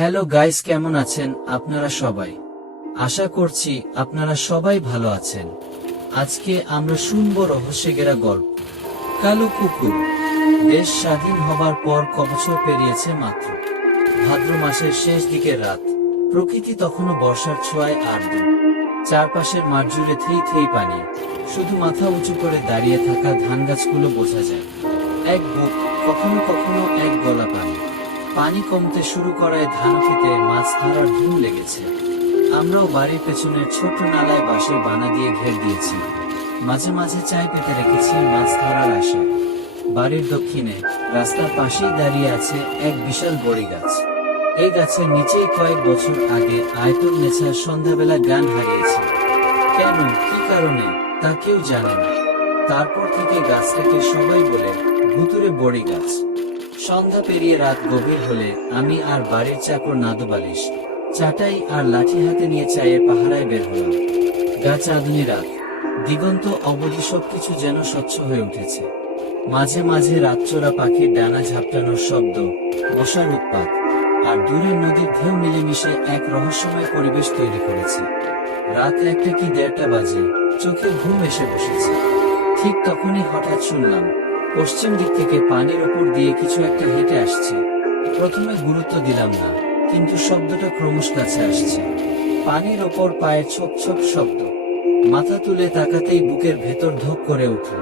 Hello guys, কেমন আছেন আপনারা সবাই? আশা করছি আপনারা সবাই ভালো আছেন। আজকে আমরা শুনবো রহস্যে ঘেরা গল্প কালো কুকুর। দেশ স্বাধীন হবার পর কবছর পেরিয়েছে মাত্র। ভাদ্র মাসের শেষ দিকের রাত, প্রকৃতি তখনও বর্ষার ছোঁয়ায় আর্দ্র। চারপাশের মাঠ জুড়ে থেই থেই পানি, শুধু মাথা উঁচু করে দাঁড়িয়ে থাকা ধান গাছগুলো বোঝা যায়। এক বুক, কখনো কখনো এক গলা পানি। পানি কমতে শুরু করায় ধান খেতে মাছ ধরার ধুম লেগেছে। আমরাও বাড়ির পেছনের ছোট্ট নালায় বাঁশের বানা দিয়ে ঘের দিয়েছি। মাঝে মাঝে চাই পেতে রেখেছি মাছ ধরার আশায়। বাড়ির দক্ষিণে রাস্তার পাশেই দাঁড়িয়ে আছে এক বিশাল বড়ি গাছ। এই গাছের নিচেই কয়েক বছর আগে আয়তন নেছার সন্ধ্যাবেলা গান হারিয়েছে। কেন, কি কারণে তা কেউ জানে না। তারপর থেকে গাছটাকে সবাই বলে ভুতুরে বড়ি গাছ। সন্ধ্যা পেরিয়ে রাত গভীর হলে আমি আর বাড়ির চাকর নাদু বালিশ, চাটাই আর লাঠি হাতে নিয়ে চায়ের পাহারায় বের হলাম। গা চাঁদনি রাত, দিগন্ত অবধি সবকিছু যেন স্বচ্ছ হয়ে উঠেছে। মাঝে মাঝে রাতচোরা পাখির ডানা ঝাপটানোর শব্দ, মশার উৎপাত আর দূরের নদীর ঢেউ মিলেমিশে এক রহস্যময় পরিবেশ তৈরি করেছে। রাত 1টা কি 1:30 বাজে, চোখে ঘুম এসে বসেছে। ঠিক তখনই হঠাৎ শুনলাম পশ্চিম দিক থেকে পানির ওপর দিয়ে কিছু একটা হেঁটে আসছে। প্রথমে গুরুত্ব দিলাম না, কিন্তু শব্দটা ক্রমশ কাছে আসছে। পানির ওপর পায়ের ছোপ ছোপ শব্দ। মাথা তুলে তাকাতেই বুকের ভেতর ধোক করে উঠল।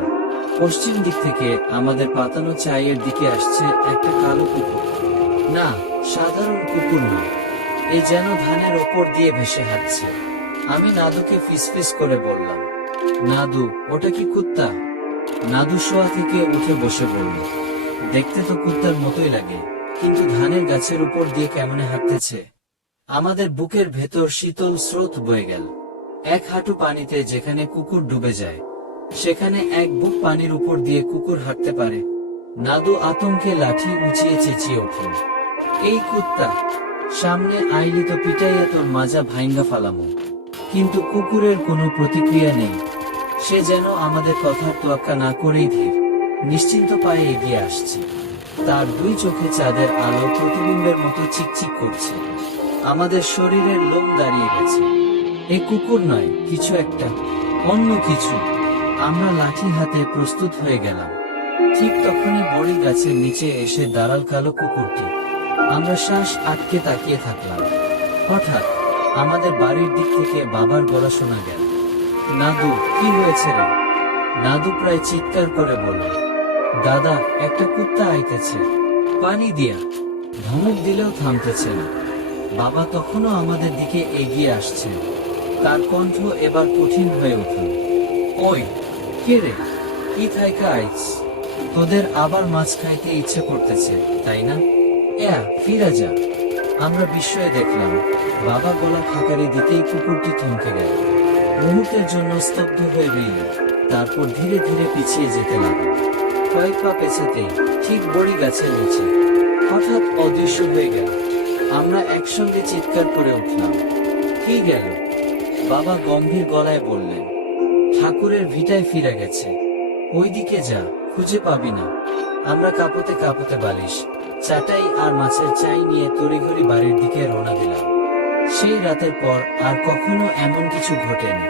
পশ্চিম দিক থেকে আমাদের পাতানো চায়ের দিকে আসছে একটা কালো কুকুর। না, সাধারণ কুকুর নয়, এই যেন ধানের ওপর দিয়ে ভেসে হাঁটছে। আমি নাদুকে ফিসফিস করে বললাম, নাদু, ওটা কি কুত্তা? নাদু শোয়া থেকে উঠে বসে বলল, দেখতে তো কুত্তার মতোই লাগে, কিন্তু ধানের গাছের উপর দিয়ে কেমনে হাঁটতেছে। আমাদের বুকের ভেতর শীতল স্রোত বয়ে গেল। এক হাঁটু পানিতে যেখানে কুকুর ডুবে যায়, সেখানে এক বুক পানির উপর দিয়ে কুকুর হাঁটতে পারে। নাদু আতঙ্কে লাঠি উঁচিয়ে চেঁচিয়ে উঠল, এই কুত্তা, সামনে আইলি তো পিটাইয়া তোর মাজা ভাইঙ্গা ফালামু। কিন্তু কুকুরের কোনো প্রতিক্রিয়া নেই। সে যেন আমাদের কথার তোয়াক্কা না করেই ধীর নিশ্চিন্ত পায়ে এগিয়ে আসছে। তার দুই চোখে চাঁদের আলো প্রতিবিম্বের মতো চিকচিক করছে। আমাদের শরীরের লোম দাঁড়িয়ে গেছে। এ কুকুর নয়, কিছু একটা, অন্য কিছু। আমরা লাঠি হাতে প্রস্তুত হয়ে গেলাম। ঠিক তখনই বড়ি গাছের নিচে এসে দাঁড়াল কালো কুকুরটি। আমরা শ্বাস আটকে তাকিয়ে থাকলাম। হঠাৎ আমাদের বাড়ির দিক থেকে বাবার গলা শোনা গেল, নাদু, কি হয়েছে রে? নাদু প্রায় চিৎকার করে বলল, দাদা, একটা কুত্তা আইতেছে, পানি দিয়া। ধমক দিলেও থামতেছে না। বাবা তখনও আমাদের দিকে এগিয়ে আসছে। তার কণ্ঠ এবার কঠিন হয়ে উঠল, ওই, কে রে? কি থাইকা আইস? তোদের আবার মাছ খাইতে ইচ্ছে করতেছে, তাই না? ফিরে যা। আমরা বিস্ময়ে দেখলাম বাবা গলা খাকারি দিতেই কুকুরটি থমকে গেল। মুহূর্তের জন্য স্তব্ধ হয়ে রইল, তারপর ধীরে ধীরে পিছিয়ে যেতে লাগলো। কয়েক পা পেছাতেই ঠিক বড়ি গাছের নিচে হঠাৎ অদৃশ্য হয়ে গেল। আমরা একসঙ্গে চিৎকার করে উঠলাম, কি গেল? বাবা গম্ভীর গলায় বললেন, ঠাকুরের ভিটায় ফিরে গেছে, ওইদিকে যা, খুঁজে পাবি না। আমরা কাঁপতে কাঁপতে বালিশ, চাটাই আর মাছের চাই নিয়ে তড়িঘড়ি বাড়ির দিকে রওনা দিলাম। সেই রাতের পর আর কখনো এমন কিছু ঘটেনি।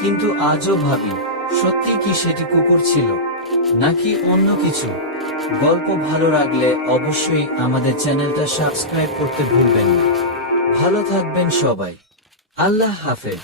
কিন্তু আজও ভাবি, সত্যি কি সেটি কুকুর ছিল, নাকি অন্য কিছু? গল্প ভালো লাগলে অবশ্যই আমাদের চ্যানেলটা সাবস্ক্রাইব করতে ভুলবেন না। ভালো থাকবেন সবাই। আল্লাহ হাফেজ।